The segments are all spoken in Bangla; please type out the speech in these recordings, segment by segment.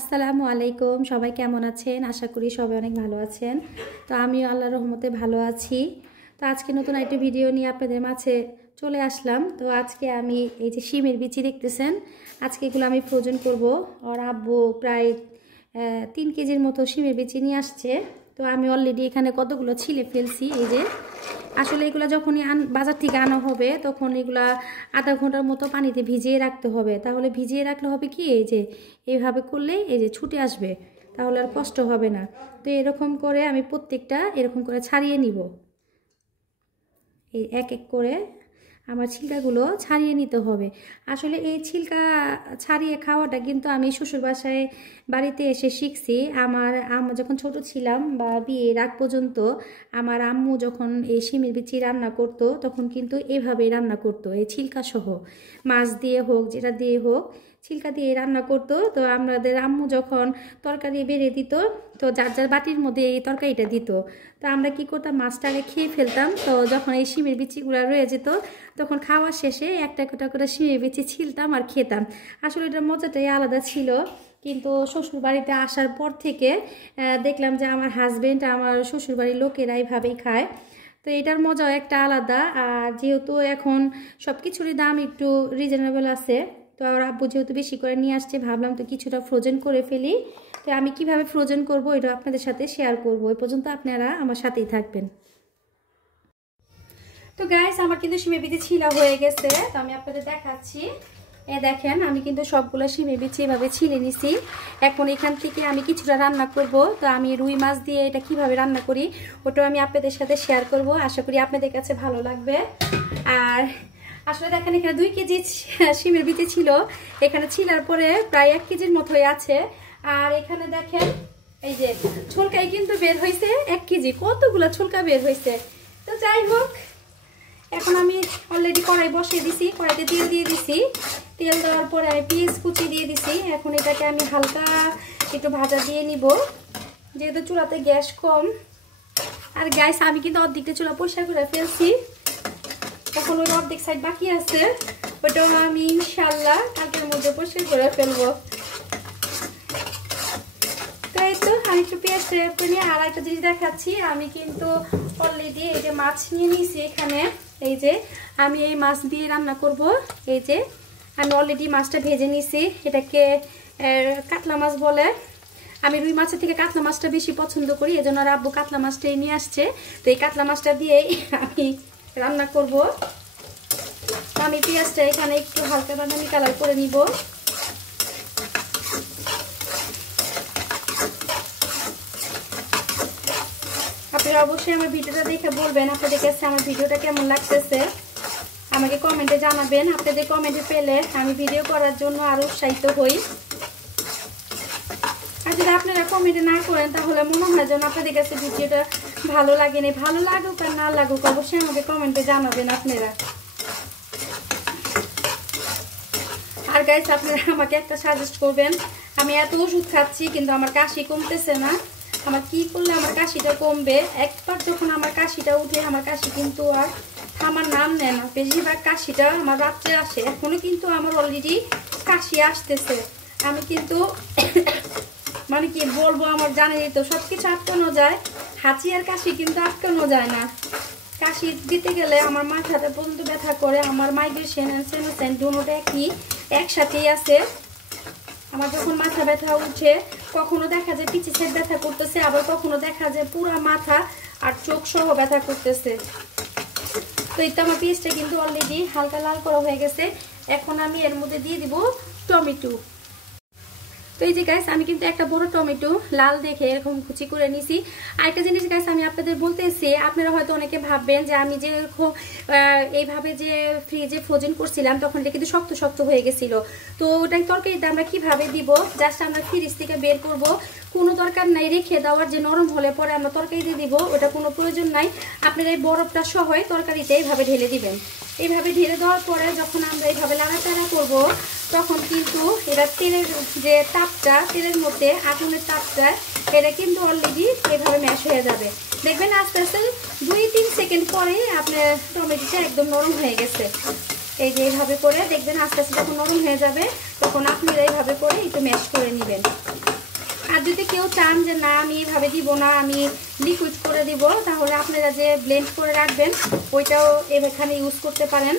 আসসালামু আলাইকুম, সবাই কেমন আছেন? আশা করি সবাই অনেক ভালো আছেন। তো আমিও আল্লাহর রহমতে ভালো আছি। তো আজকে নতুন একটা ভিডিও নিয়ে আপনাদের মাঝে চলে আসলাম। তো আজকে আমি এই যে শিমের বিচি দেখতেছেন, আজকে এগুলো আমি ফ্রোজেন করব। আর আব্বু প্রায় 3 কেজির মতো শিমের বিচি নিয়ে আসছে। তো আমি অলরেডি এখানে কতগুলো ছিলে ফেলছি। এই যে আসলে এগুলো যখনই বাজার থেকে আনা হবে তখন এগুলা আধা ঘন্টার মতো পানিতে ভিজিয়ে রাখতে হবে। তাহলে ভিজিয়ে রাখলে হবে কি, এই যে এইভাবে করলে এই যে ছুটে আসবে, তাহলে আর কষ্ট হবে না। তো এরকম করে আমি প্রত্যেকটা এরকম করে ছাড়িয়ে নিব। এই এক এক করে আমার ছিলকাগুলো ছাড়িয়ে নিতে হবে। আসলে এই ছিলকা ছাড়িয়ে খাওয়াটা কিন্তু আমি শ্বশুর বাসায় বাড়িতে এসে শিখছি। আমার আম্মু যখন ছোট ছিলাম বা বিয়ের আগ পর্যন্ত আমার আম্মু যখন এই শিমের বিচি রান্না করতো তখন কিন্তু এভাবেই রান্না করতো, এই ছিলকা সহ, মাছ দিয়ে হোক যেটা দিয়ে হোক ছিলকা দিয়ে রান্না করতো। তো আমাদের আম্মু যখন তরকারি বেড়ে দিত তো যার যার বাটির মধ্যে এই তরকারিটা দিত। তো আমরা কি করতাম, মাছটাকে খেয়ে ফেলতাম। তো যখন এই শিমের বিচিগুলো রয়ে যেত তখন খাওয়া শেষে একটা একটা করে শিমের বিচি ছিলতাম আর খেতাম। আসলে এটার মজাটাই আলাদা ছিল। কিন্তু শ্বশুর বাড়িতে আসার পর থেকে দেখলাম যে আমার হাজবেন্ড আমার শ্বশুর বাড়ির লোকেরা এইভাবেই খায়। তো এটার মজাও একটা আলাদা। আর যেহেতু এখন সব কিছুরই দাম একটু রিজনেবল আছে, তো আর আব্বু যেহেতু বেশি করে নিয়ে আসছে ভাবলাম তো কিছুটা ফ্রোজেন করে ফেলি। তো আমি কিভাবে ফ্রোজেন করব এটা আপনাদের সাথে শেয়ার করব। এই পর্যন্ত আপনারা আমার সাথেই থাকবেন। তো গাইস, আমার কিন্তু শিমের বিচি ছিলা হয়ে গেছে। তো আমি আপনাদের দেখাচ্ছি। দেখেন আমি কিন্তু সবগুলো শিমের বিচি এভাবে ছিলে নিছি। এখন এখান থেকে আমি কিছুটা রান্না করব। তো আমি রুই মাছ দিয়ে এটা কিভাবে রান্না করি ওটাও আমি আপনাদের সাথে শেয়ার করব। আশা করি আপনাদের কাছে ভালো লাগবে। আর আসলে দেখেন এখানে 2 কেজি শিমের বিচি ছিল, এখানে ছিলার পরে প্রায় 1 কেজির মতোই আছে। আর এখানে দেখেন এই যে ছুলকাই কিন্তু বের হয়েছে 1 কেজি, কতগুলো ছুলকা বের হয়েছে। তো যাই হোক, এখন আমি অলরেডি কড়াই বসিয়ে দিছি, কড়াইতে তেল দিয়ে দিছি। তেল দেওয়ার পরে আমি পেঁয়াজ কুচি দিয়ে দিছি। এখন এটাকে আমি হালকা একটু ভাজা দিয়ে নিব, যেহেতু চুলাতে গ্যাস কম। আর গ্যাস আমি কিন্তু অর্ধেকটা চুলা পরিষ্কার করে ফেলছি, এখন ওই অর্ধেক সাইড বাকি আছে, ওটাও আমি ইনশাল্লাহ কালকের মধ্যে পরিষ্কার করে ফেলবো। তাই তো আমি একটু পেঁয়াজ নিয়ে আর একটা জিনিস দেখাচ্ছি। আমি কিন্তু অলরেডি এই যে মাছ নিয়ে নিয়েছি এখানে। এই যে আমি এই মাছ দিয়ে রান্না করব। এই যে আমি অলরেডি মাছটা ভেজে নিয়েছি, এটাকে কাতলা মাছ বলে। আমি রুই মাছের থেকে কাতলা মাছটা বেশি পছন্দ করি, এজন্য আব্বু কাতলা মাছটাই নিয়ে আসছে। তো এই কাতলা মাছটা দিয়েই আমি রান্না করব। আমি পেঁয়াজটা এখানে একটু হালকা বাদামি কালার করে নিব। আপনারা অবশ্যই আমার ভিডিওটা দেখে বলবেন আপনাদের কাছে আমার ভিডিওটা কেমন লাগতেছে, আমাকে কমেন্টে জানাবেন। আপনাদের কমেন্টে পেলে আমি ভিডিও করার জন্য আরো উৎসাহিত হই। আর যদি আপনারা কমেন্টে না করেন তাহলে মনে হয় যেন আপনাদের কাছে ভিডিওটা ভালো লাগে না। ভালো লাগুক আর না লাগুক অবশ্যই আমাকে কমেন্টে জানাবেন আপনারা। আর গাইস, আপনারা আমাকে একটা সাজেস্ট করবেন। আমি এত ওষুধ খাচ্ছি কিন্তু আমার কাশি কমতেছে না। আমার কি করলে আমার কাশিটা কমবে? একবার যখন আমার কাশিটা উঠে আমার কাশি কিন্তু আর আমার নাম নেয় না। বেশিরভাগ কাশিটা আমার রাত্রে আসে, এখনো কিন্তু আমার অলরেডি কাশি আসতেছে। আমি কিন্তু মানে কি বলবো, আমার জানেনই তো সবকিছু আটকানো যায়, হাঁচি আর কাশি কিন্তু আটকানো যায় না। কাশি দিতে গেলে আমার মাথাটা পর্যন্ত ব্যথা করে। আমার মাইগ্রেশন দুটোটা একসাথেই আছে। আমার যখন মাথা ব্যথা উঠে কখনো দেখা যায় পিছে সাইড ব্যথা করতেছে, আবার কখনো দেখা যায় পুরো মাথা আর চোখ সহ ব্যথা করতেছে। তো এই তো আমার পেঁয়াজটা কিন্তু অলরেডি হালকা লাল করা হয়ে গেছে। এখন আমি এর মধ্যে দিয়ে দিব টমেটো। তো এই যে গাইস, আমি কিন্তু একটা বড় টমেটো লাল দেখে এরকম কুচি করে নিছি। আরেকটা জিনিস গাইস আমি আপনাদের বলতেছি, আপনারা হয়তো অনেকে ভাববেন যে আমি যে এইভাবে যে ফ্রিজে ফ্রোজেন করছিলাম তখন এটা কিন্তু শক্ত শক্ত হয়ে গেছিল। তো ওটাই তরকারিতে আমরা কিভাবে দিব, জাস্ট আমরা ফ্রিজ থেকে বের করব, কোনো দরকার নাই রেখে দেওয়ার যে নরম হলে পরে আমরা তরকারিতে দিব, ওটা কোনো প্রয়োজন নাই। আপনারা এই বরফটা সহ তরকারিতে এইভাবে ঢেলে দিবেন। এইভাবে ঢেলে দেওয়ার পরে যখন আমরা এইভাবে নাড়াচাড়া করব তখন কিন্তু এটা তেলের যে তাপটা, তেলের মধ্যে আগুনের তাপটা, এটা কিন্তু অলরেডি এইভাবে ম্যাশ হয়ে যাবে। দেখবেন আস্তে আস্তে 2-3 সেকেন্ড পরেই আপনার টমেটোটা একদম নরম হয়ে গেছে। এই যে এইভাবে করে দেখবেন আস্তে আস্তে যখন নরম হয়ে যাবে তখন আপনারা এইভাবে করে একটু ম্যাশ করে নেবেন। আর যদি কেউ চান যে না আমি এইভাবে দিব না, আমি লিকুইড করে দিব, তাহলে আপনারা যে ব্লেন্ড করে রাখবেন ওইটাও এখানে ইউজ করতে পারেন।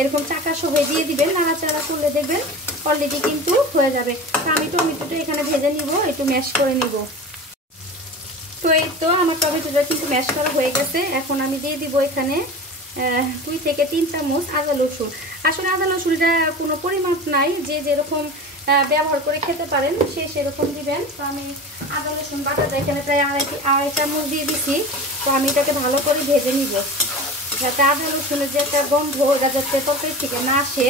এরকম চাকা সহ দিয়ে দিবেন, নাড়াচাড়া করলে দেখবেন অলরেডি কিন্তু হয়ে যাবে। তো আমি টমেটোটা এখানে ভেজে নিব, একটু ম্যাশ করে নিব। তো এই তো আমার টমেটোটা কিন্তু ম্যাশ করা হয়ে গেছে। এখন আমি দিয়ে দিব এখানে 2 থেকে 3 চামচ আদা রসুন। আসলে আদা রসুনটা কোনো পরিমাপ নাই, যে যেরকম ব্যবহার করে খেতে পারেন সে সেরকম দিবেন। তো আমি আদা রসুন বাটাটা এখানে প্রায় আড়াই চামচ দিয়ে দিচ্ছি। তো আমি এটাকে ভালো করে ভেজে নিব, যাতে আদা রসুনের যে একটা গন্ধ এটা যাতে তরকারি থেকে না আসে।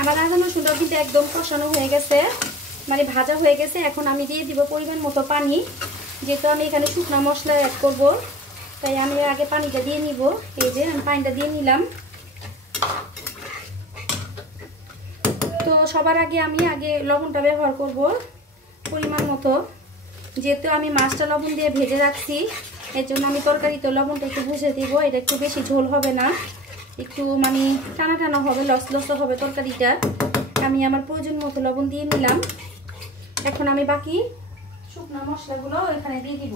আমার আদা রসুনটাও কিন্তু একদম কষানো হয়ে গেছে, মানে ভাজা হয়ে গেছে। এখন আমি দিয়ে দিব পরিমাণ মতো পানি, যেহেতু আমি এখানে শুকনো মশলা অ্যাড করব, তাই আমি আগে পানিটা দিয়ে নিব। এই যে আমি পানিটা দিয়ে নিলাম। তো সবার আগে আমি লবণটা ব্যবহার করব পরিমাণ মতো, যেহেতু আমি মাছটা লবণ দিয়ে ভেজে রাখছি, এর জন্য আমি তরকারিতে লবণটা একটু বুঝে দিব। এটা একটু বেশি ঝোল হবে না, একটু মানে টানা টানা হবে, লস হবে তরকারিটা। আমি আমার প্রয়োজন মতো লবণ দিয়ে নিলাম। এখন আমি বাকি শুকনো মশলাগুলো এখানে দিয়ে দিব।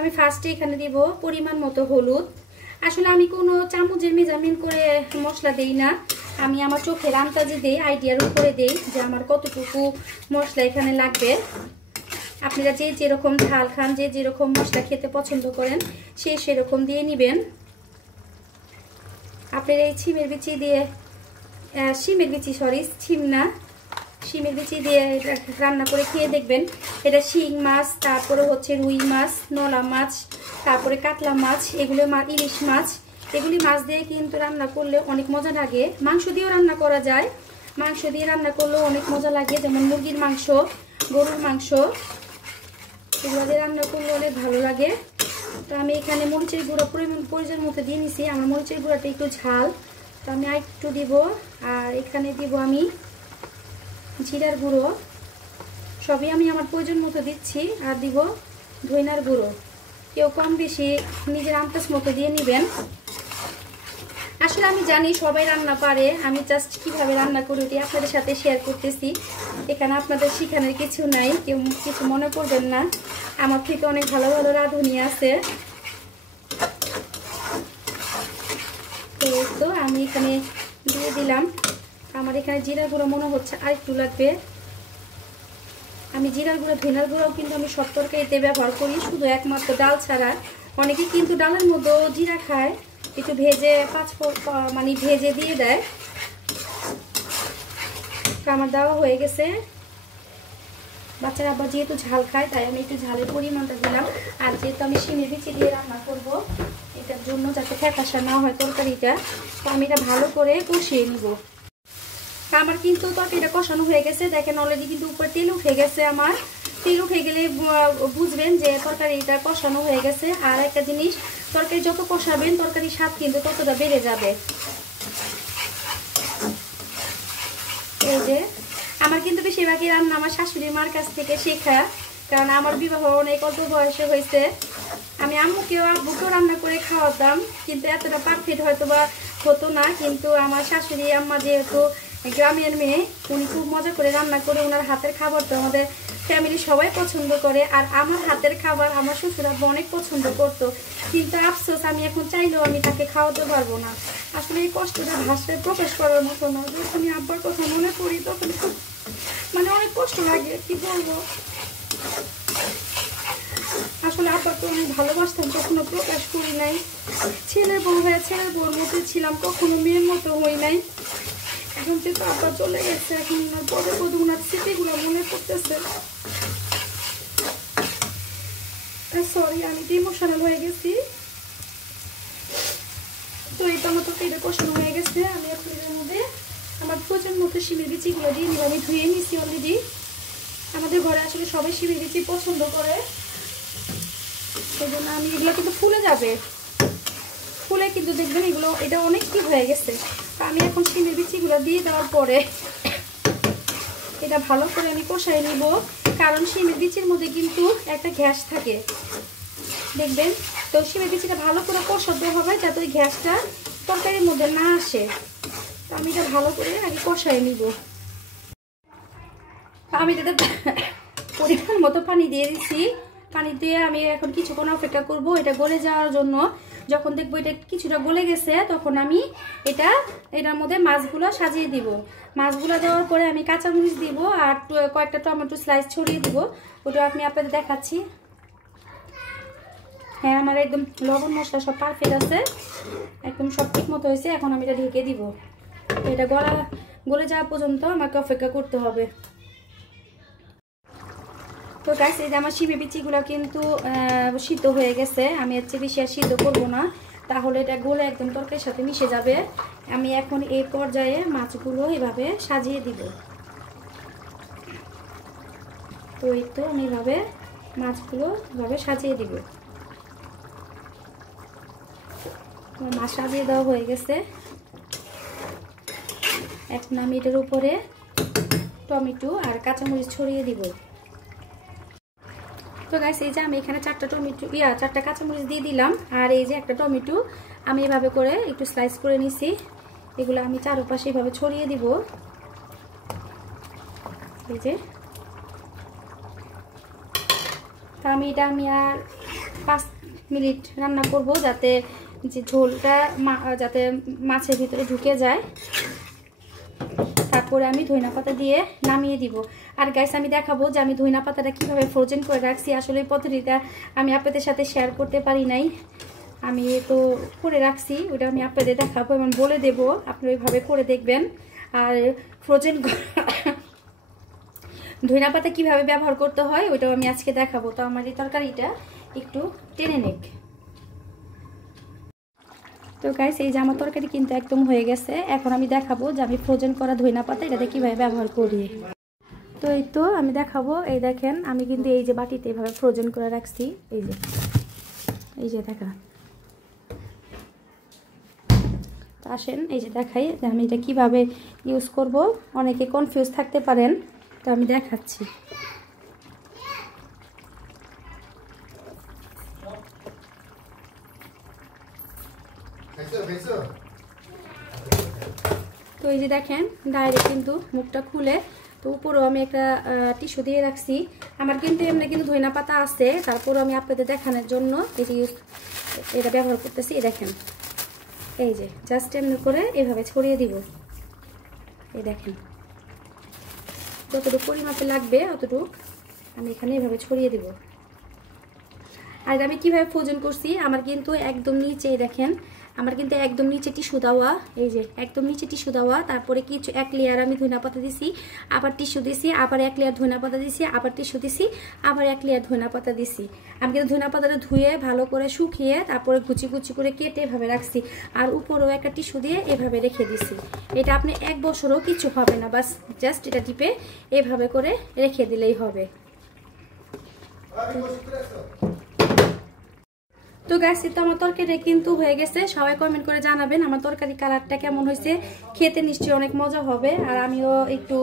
আমি ফার্স্টে এখানে দিব পরিমাণ মতো হলুদ। আসলে আমি কোনো চামচের মেজারমেন্ট করে মশলা দেই না, আমি আমার চোখের আন্দাজে দেই, আইডিয়ার উপরে দেই যে আমার কতটুকু মশলা এখানে লাগবে। আপনারা যে যেরকম ঝাল খান, যে যেরকম মশলা খেতে পছন্দ করেন সে সেরকম দিয়ে নেবেন। আপনারা এই শিমের বিচি দিয়ে শিমের বিচি দিয়ে রান্না করে খেয়ে দেখবেন। এটা শিং মাছ, তারপরে হচ্ছে রুই মাছ, নলা মাছ, তারপরে কাতলা মাছ, এগুলো ইলিশ মাছ, এগুলি মাছ দিয়ে কিন্তু রান্না করলে অনেক মজা লাগে। মাংস দিয়েও রান্না করা যায়, মাংস দিয়ে রান্না করলেও অনেক মজা লাগে, যেমন মুরগির মাংস, গরুর মাংস, এগুলো দিয়ে রান্না করলে অনেক ভালো লাগে। তো আমি এখানে মরিচের গুঁড়ো পরিমাণ মতো দিয়ে নিছি। আমার মরিচের গুঁড়োটা একটু ঝাল, তো আমি একটু দিব। আর এখানে দিব আমি জিরার গুঁড়ো, সবই আমি আমার প্রয়োজন মতো দিচ্ছি। আর দিব ধইনার গুঁড়ো, কেউ কম বেশি নিজের আন্দাজ মতো দিয়ে নেবেন। আসলে আমি জানি সবাই রান্না পারে, আমি জাস্ট কিভাবে রান্না করি ওটি আপনাদের সাথে শেয়ার করতেছি। এখানে আপনাদের শিখানোর কিছু নাই, কেউ কিছু মনে করবেন না, আমার থেকে অনেক ভালো ভালো রাঁধুনি আছে। তো আমি এখানে দিয়ে দিলাম। আমার এখানে জিরার গুঁড়ো মনে হচ্ছে আর একটু লাগবে। আমি জিরার গুঁড়ো ধনিয়ার গুঁড়োও কিন্তু আমি সব তরকারিতে ব্যবহার করি, শুধু একমাত্র ডাল ছাড়া। অনেকে কিন্তু ডালের মধ্যেও জিরা খায়, একটু ভেজে মানে ভেজে দিয়ে দেয়। তো আমার দেওয়া হয়ে গেছে। বাচ্চারা আবার যেহেতু ঝাল খায় তাই আমি একটু ঝালের পরিমাণটা দিলাম। আর যেহেতু আমি শিমের বিচি দিয়ে রান্না করব, এটার জন্য যাতে ফ্যাকাশা না হয় তরকারিটা, তো আমি এটা ভালো করে কষিয়ে নিব। আমার কিন্তু তরকারিটা কষানো হয়ে গেছে, দেখেন অলরেডি কিন্তু উপরে তেল উঠে গেছে। আমার তেল উঠে গেলে বুঝবেন যে তরকারিটা কষানো হয়ে গেছে। আর একটা জিনিস, তরকারি যত কষাবেন তরকারির স্বাদ কিন্তু ততটা বেড়ে যাবে। এই যে আমার কিন্তু বেশিরভাগই রান্না আমার শাশুড়ি মার কাছ থেকে শেখা, কারণ আমার বিবাহ অনেক অল্প বয়সে হয়েছে। আমি আম্মুকেও আব্বুকেও রান্না করে খাওয়াতাম, কিন্তু এতটা পারফেক্ট হয়তো বা হতো না। কিন্তু আমার শাশুড়ি আম্মা যেহেতু গ্রামের মেয়ে, উনি খুব মজা করে রান্না করে, ওনার হাতের খাবার তো আমাদের ফ্যামিলি সবাই পছন্দ করে। আর আমার হাতের খাবার আমার শ্বশুর আব্বু অনেক পছন্দ করতো, কিন্তু আফসোস আমি এখন চাইলেও আমি তাকে খাওয়াতে পারবো না। আসলে এই কষ্টটা ভাষায় প্রকাশ করার মতো না। যখনই আব্বার কথা মনে করি তখন খুব মানে অনেক কষ্ট লাগে, কি বলবো। আসলে আব্বার তো আমি ভালোবাসতাম, কখনো প্রকাশ করি নাই। ছেলের বউ হয়ে ছেলের বউর মতো ছিলাম, কখনো মেয়ের মতো হই নাই। এখন যেহেতু আব্বা চলে গেছে, এখন ওনার পদে পদে ওনার স্মৃতিগুলো মনে পড়তেছে। সরি, আমি ইমোশনাল হয়ে গেছি। তো এটা আমার তরকারিটা কষানো হয়ে গেছে। আমি এখন এর মধ্যে আমার প্রয়োজন মতো শিমের বিচিগুলো দিয়ে নিব। আমি ধুয়ে নিছি অলরেডি। আমাদের ঘরে আসলে সবাই শিমের বিচি পছন্দ করে, সেই জন্য আমি এগুলো কিন্তু ফুলে যাবে, ফুলে কিন্তু দেখবেন এটা অনেক কি হয়ে গেছে। আমি এখন শিমের বিচিগুলো দিয়ে দেওয়ার পরে এটা ভালো করে আমি কষাই নিব, কারণ শিমের বিচির মধ্যে কিন্তু একটা গ্যাস থাকে, দেখবেন। তো শিমের বিচিটা ভালো করে কষাতে হবে যাতে ওই গ্যাসটা তরকারির মধ্যে না আসে। তো আমি এটা ভালো করে আগে কষাই নিব। আমি এটাতে পরিমাণ মতো পানি দিয়ে দিচ্ছি। পানি দিয়ে আমি এখন কিছুক্ষণ অপেক্ষা করব এটা গলে যাওয়ার জন্য। যখন দেখবো এটা কিছুটা গলে গেছে তখন আমি এটার মধ্যে মাছগুলো সাজিয়ে দিব। মাছগুলো দেওয়ার পরে আমি কাঁচামরিচ দিব আর কয়েকটা টমেটো স্লাইস ছড়িয়ে দিব। ওটা আমি আপনাদের দেখাচ্ছি। হ্যাঁ, আমার একদম লবণ মশলা সব পারফেক্ট আছে, একদম সব ঠিক মতো হয়েছে। এখন আমি এটা ঢেকে দিব। এটা গলে যাওয়া পর্যন্ত আমাকে অপেক্ষা করতে হবে। তো গাইস, এই যে আমার শিমের বিচিগুলো কিন্তু সিদ্ধ হয়ে গেছে। আমি এর চেয়ে বেশি আর সিদ্ধ করবো না, তাহলে এটা গলে একদম তরকারির সাথে মিশে যাবে। আমি এখন এই পর্যায়ে মাছগুলো এভাবে সাজিয়ে দিব। তো এই তো আমি এভাবে মাছগুলো এভাবে সাজিয়ে দিব। মাছ সাজিয়ে দেওয়া হয়ে গেছে। এখন আমি এটার উপরে টমেটো আর কাঁচামরিচ ছড়িয়ে দিব। তো গাইস, এই যে আমি এখানে 4টা কাঁচামরিচ দিয়ে দিলাম। আর এই যে একটা টমেটো আমি এভাবে করে একটু স্লাইস করে নিছি। এগুলো আমি চারপাশে এভাবে ছড়িয়ে দিব। এই যে তা আমি আর 5 মিনিট রান্না করব যাতে যে ঝোলটা যাতে মাছের ভিতরে ঢুকে যায়। তারপরে আমি ধনিয়া পাতা দিয়ে নামিয়ে দিব। আর গাইস, আমি দেখাবো যে আমি ধনিয়া পাতাটা কিভাবে ফ্রোজেন করে রাখছি। আসলে এই পদ্ধতিটা আমি আপনাদের সাথে শেয়ার করতে পারি নাই, আমি তো করে রাখছি। ওটা আমি আপনাদের দেখাবো এবং বলে দেব, আপনারা ওইভাবে করে দেখবেন। আর ফ্রোজেন ধনিয়া পাতা কিভাবে ব্যবহার করতে হয় ওইটাও আমি আজকে দেখাবো। তো আমার এই তরকারিটা একটু টেনে নেক। তো গাইস, এই যে আমার তরকারি কিন্তু একদম হয়ে গেছে। এখন আমি দেখাবো যে আমি ফ্রোজেন করা ধনিয়া পাতা এটাতে কিভাবে ব্যবহার করি। তো এই তো আমি দেখাবো। এই দেখেন, আমি কিন্তু এই যে বাটিতে এভাবে ফ্রোজেন করে রাখছি। এই যে দেখা, তো আসেন এই যে দেখাই যে আমি এটা কিভাবে ইউজ করব। অনেকে কনফিউজ থাকতে পারেন, তো আমি দেখাচ্ছি। তো এই যে দেখেন, ডাইরেক্ট কিন্তু মুখটা খুলে, তো উপরেও আমি একটা টিস্যু দিয়ে রাখছি। আমার কিন্তু এমনি কিন্তু ধনিয়া পাতা আছে, তারপরও আমি আপনাদের দেখানোর জন্য এটা ব্যবহার করতেছি। দেখেন, এই যে জাস্ট এমনি করে এভাবে ছড়িয়ে দিব। এই দেখেন, যতটুকু পরিমাপে লাগবে অতটুকু আমি এখানে এভাবে ছড়িয়ে দিব। আর আমি কিভাবে ফ্রোজেন করছি, আমার কিন্তু একদম নিচে দেখেন, আমার কিন্তু একদম নিচে টিস্যু দেওয়া। এই যে একদম নিচে টিস্যু দেওয়া, তারপরে কিছু এক লেয়ার আমি ধনিয়া পাতা দিছি, আবার টিস্যু দিছি, আবার এক লেয়ার ধনিয়া পাতা দিছি, আবার টিস্যু দিছি, আবার এক লেয়ার ধনিয়া পাতা দিছি। আমি কিন্তু ধনিয়া পাতাটা ধুয়ে ভালো করে শুকিয়ে তারপরে কুচি কুচি করে কেটে এভাবে রাখছি। আর উপরেও একটা টিস্যু দিয়ে এভাবে রেখে দিছি। এটা আপনি 1 বছরও কিছু হবে না, বাস জাস্ট এটা টিপে এভাবে করে রেখে দিলেই হবে। তো গাইস, তো আমার তরকারি কিন্তু হয়ে গেছে। সবাই কমেন্ট করে জানাবেন আমার তরকারি কালারটা কেমন হয়েছে। খেতে নিশ্চয়ই অনেক মজা হবে। আর আমিও একটু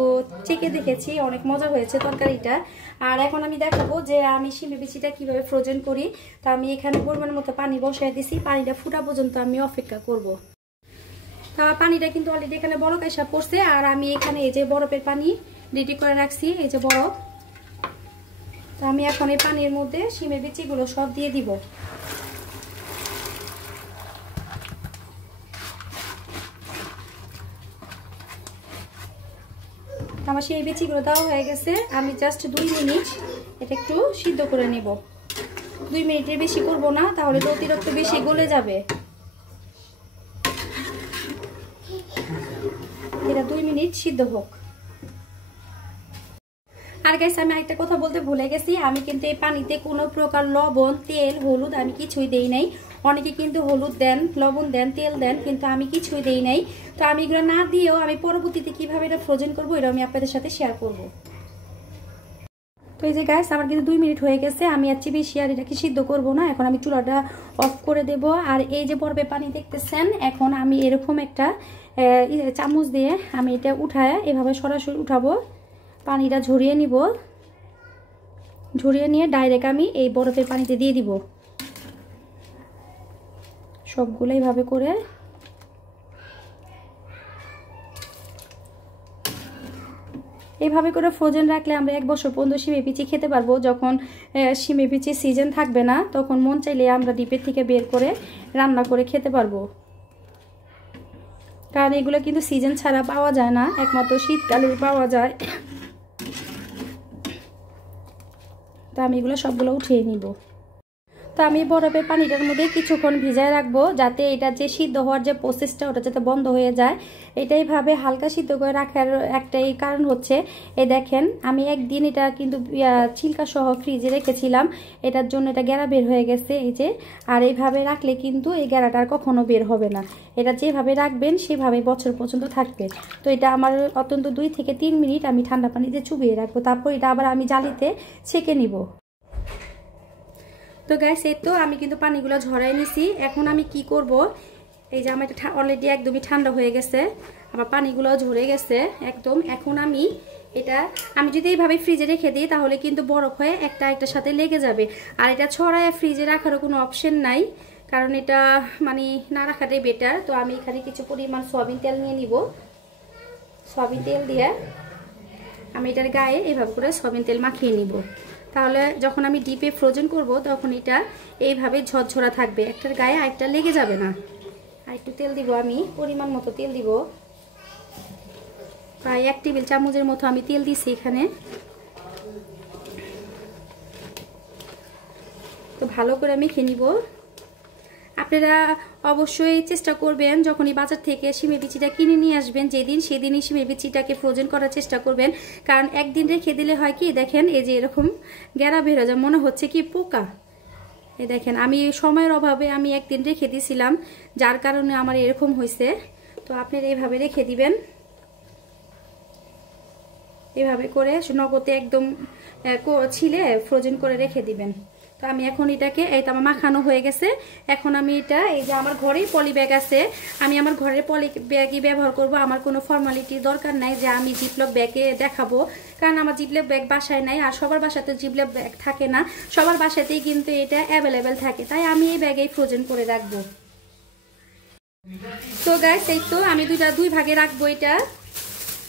চেখে দেখেছি, অনেক মজা হয়েছে তরকারিটা। আর এখন আমি দেখাবো যে আমি শিমের বিচিটা কিভাবে ফ্রোজেন করি। তো আমি এখানে পরিমাণ মতো পানি বসাই দিছি। পানিটা ফুটা পর্যন্ত আমি অপেক্ষা করব। তা পানিটা কিন্তু অলরেডি এখানে বরফ এসে পড়ছে। আর আমি এখানে এই যে বরফের পানি রেডি করে রাখছি, এই যে বরফ। তো আমি এখন এই পানির মধ্যে শিমের বিচিগুলো সব দিয়ে দিব। আমার সেই বিচিগুলো দেওয়া হয়ে গেছে। আমি জাস্ট 2 মিনিট এটা একটু সিদ্ধ করে নিব। 2 মিনিটের বেশি করব না, তাহলে তো অতিরিক্ত বেশি গলে যাবে। এটা 2 মিনিট সিদ্ধ হোক। আর গাইস, আমি একটা কথা বলতে ভুলে গেছি, আমি কিন্তু এই পানিতে কোনো প্রকার লবণ, তেল, হলুদ আমি কিছুই দেই নাই। অনেকে কিন্তু হলুদ দেন, লবণ দেন, তেল দেন, কিন্তু আমি কিছুই দেই নাই। তো আমি এগুলো না দিয়েও আমি পরবর্তীতে কিভাবে এটা ফ্রোজেন করবো এটা আমি আপনাদের সাথে শেয়ার করব। তো এই যে গাইস, আমার কিন্তু 2 মিনিট হয়ে গেছে। আমি আর বেশি আর এটাকে সিদ্ধ করব না। এখন আমি চুলাটা অফ করে দেব। আর এই যে বরফে পানি দেখতেছেন, এখন আমি এরকম একটা চামচ দিয়ে আমি এটা উঠায় এভাবে সরাসরি উঠাবো। পানিটা ঝরিয়ে নিব, ঝরিয়ে নিয়ে ডাইরেক্ট আমি এই বরফের পানিতে দিয়ে দিব। সবগুলো এইভাবে করে এইভাবে করে ফ্রোজেন রাখলে আমরা 1 বছর পর্যন্ত শিমের বিচি খেতে পারবো। যখন শিমের বিচি সিজন থাকবে না তখন মন চাইলে আমরা ডিপের থেকে বের করে রান্না করে খেতে পারবো, কারণ এগুলো কিন্তু সিজন ছাড়া পাওয়া যায় না, একমাত্র শীতকালে পাওয়া যায়। তো আমি এগুলো সবগুলো উঠিয়ে নিব। তো আমি বরফের পানিটার মধ্যে কিছুক্ষণ ভিজায় রাখবো, যাতে এটা যে সিদ্ধ হওয়ার যে প্রসেসটা ওটা যাতে বন্ধ হয়ে যায়। এটাই ভাবে হালকা সিদ্ধ করে রাখার একটাই কারণ হচ্ছে, এই দেখেন আমি একদিন এটা কিন্তু ছিলকা সহ ফ্রিজে রেখেছিলাম, এটার জন্য এটা গেরা বের হয়ে গেছে এই যে। আর এইভাবে রাখলে কিন্তু এই গেরাটা আর কখনো বের হবে না। এটা যেভাবে রাখবেন সেভাবে বছর পর্যন্ত থাকবে। তো এটা আমার অত্যন্ত 2 থেকে 3 মিনিট আমি ঠান্ডা পানিতে চুবিয়ে রাখবো, তারপর এটা আবার আমি জালিতে ছেঁকে নিব। তো গাইস এই তো আমি কিন্তু পানিগুলো ঝরাই নিছি। এখন আমি কি করব, এই যে আমার এটা অলরেডি একদমই ঠান্ডা হয়ে গেছে, আমার পানিগুলো ঝরে গেছে একদম। এখন আমি যদি এইভাবে ফ্রিজে রেখে দিই তাহলে কিন্তু বরফ হয়ে একটা একটার সাথে লেগে যাবে। আর এটা ছড়ায় ফ্রিজে রাখারও কোনো অপশন নাই, কারণ এটা মানে না রাখাটাই বেটার। তো আমি এখানে কিছু পরিমাণ সয়াবিন তেল নিয়ে নিব। সয়াবিন তেল দিয়ে আমি এটার গায়ে এইভাবে করে সয়াবিন তেল মাখিয়ে নিব, তাহলে যখন আমি ডিপে ফ্রোজেন করব তখন এটা এইভাবে ঝরঝরা থাকবে, একটার গায়ে আরেকটা লেগে যাবে না। আর একটু তেল দিব, আমি পরিমাণ মতো তেল দিব, প্রায় 1 টেবিল চামচের মতো আমি তেল দিছি এখানে। তো ভালো করে আমি খেয়ে নিব। আপনারা অবশ্যই চেষ্টা করবেন যখনই বাজার থেকে শিমের বিচিটা কিনে নিয়ে আসবেন সেদিনই শিমের বিচিটাকে ফ্রোজেন করার চেষ্টা করবেন, কারণ একদিন রেখে দিলে হয় কি দেখেন এই যে এরকম গেরা বের হয়ে যায়, মনে হচ্ছে কি পোকা। এই দেখেন আমি সময়ের অভাবে আমি একদিন রেখে দিয়েছিলাম, যার কারণে আমার এরকম হয়েছে। তো আপনারা এইভাবে রেখে দিবেন, এভাবে করে নগদে একদম ছিলে ফ্রোজেন করে রেখে দিবেন। তো আমি এখন এটাকে এই তো আমার মাখানো হয়ে গেছে। এখন আমি এটা এই যে আমার ঘরেই পলি ব্যাগ আছে, আমি আমার ঘরের পলি ব্যাগই ব্যবহার করব। আমার কোনো ফর্মালিটির দরকার নাই যে আমি জিপলক ব্যাগে দেখাবো, কারণ আমার জিপলক ব্যাগ বাসায় নাই, আর সবার বাসাতে জিপলক ব্যাগ থাকে না, সবার বাসাতেই কিন্তু এটা অ্যাভেলেবেল থাকে, তাই আমি এই ব্যাগেই ফ্রোজেন করে রাখবো। তো গাইস এই তো আমি 2 ভাগে রাখবো। এটা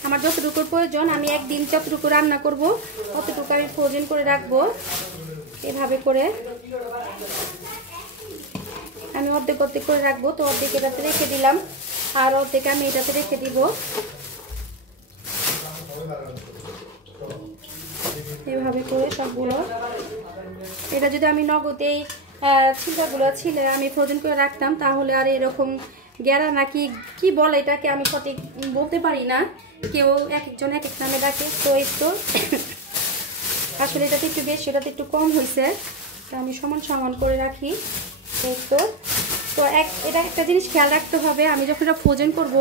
আমার যতটুকুর প্রয়োজন, আমি একদিন যতটুকু রান্না করব ততটুকু আমি ফ্রোজেন করে রাখবো। এভাবে করে আমি অর্ধেক করে রাখবো। তো অর্ধেক এটাতে রেখে দিলাম, আর অর্ধেক আমি এটাতে রেখে দিব। এভাবে করে সবগুলো, এটা যদি আমি নগদে ছিলকাগুলো ছিলে আমি ফ্রোজেন করে রাখতাম তাহলে আর এরকম গেরা নাকি কি বলে এটাকে আমি সঠিক বলতে পারি না, কেউ এক একজন এক এক নামে ডাকে। তো এই তো আসলে এটাতে একটু বেশি, এটাতে একটু কম হয়েছে, আমি সমান সমান করে রাখি। তো এটা একটা জিনিস খেয়াল রাখতে হবে, আমি যখন এটা ফ্রোজেন করব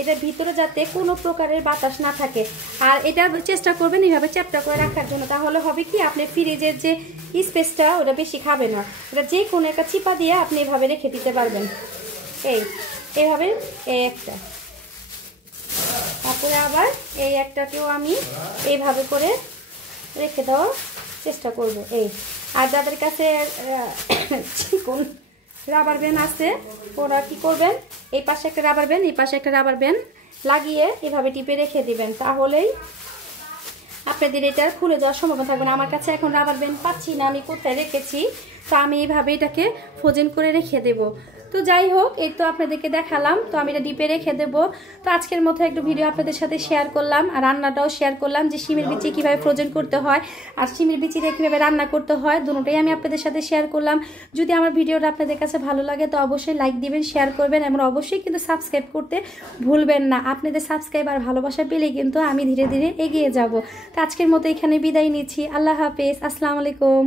এটার ভিতরে যাতে কোনো প্রকারের বাতাস না থাকে। আর এটা চেষ্টা করবেন এইভাবে চ্যাপটা করে রাখার জন্য, তাহলে হবে কি আপনি ফ্রিজের যে স্পেসটা ওটা বেশি খাবে না। ওটা যে কোনো একটা চিপা দিয়ে আপনি এভাবে রেখে দিতে পারবেন। এইভাবে এই একটা, তারপরে আবার এই একটাকেও আমি এইভাবে করে রেখে দেওয়ার চেষ্টা করব। আর যাদের কাছে চিকন রাবার ব্যান্ড আছে ওরা কি করবেন, এই পাশে একটা রাবার ব্যান্ড এই পাশে একটা রাবার ব্যান্ড লাগিয়ে এভাবে টিপে রেখে দিবেন, তাহলেই আপনাদের এটা খুলে যাওয়ার সম্ভাবনা থাকবে না। আমার কাছে এখন রাবার ব্যান্ড পাচ্ছি না, আমি কোথায় রেখেছি, তো আমি এইভাবে এটাকে ফ্রোজেন করে রেখে দেব। তো যাই হোক এই তো আপনাদেরকে দেখালাম, তো আমি এটা ডিপে রেখে দেব। তো আজকের মতো একটু ভিডিও আপনাদের সাথে শেয়ার করলাম, আর রান্নাটাও শেয়ার করলাম যে শিমের বিচি কীভাবে ফ্রোজেন করতে হয় আর শিমের বিচিটা কীভাবে রান্না করতে হয়, দুটোটাই আমি আপনাদের সাথে শেয়ার করলাম। যদি আমার ভিডিওটা আপনাদের কাছে ভালো লাগে তো অবশ্যই লাইক দিবেন, শেয়ার করবেন, এবং অবশ্যই কিন্তু সাবস্ক্রাইব করতে ভুলবেন না। আপনাদের সাবস্ক্রাইব আর ভালোবাসা পেলে কিন্তু আমি ধীরে ধীরে এগিয়ে যাব। তো আজকের মতো এখানে বিদায় নিচ্ছি। আল্লাহ হাফেজ, আসসালামু আলাইকুম।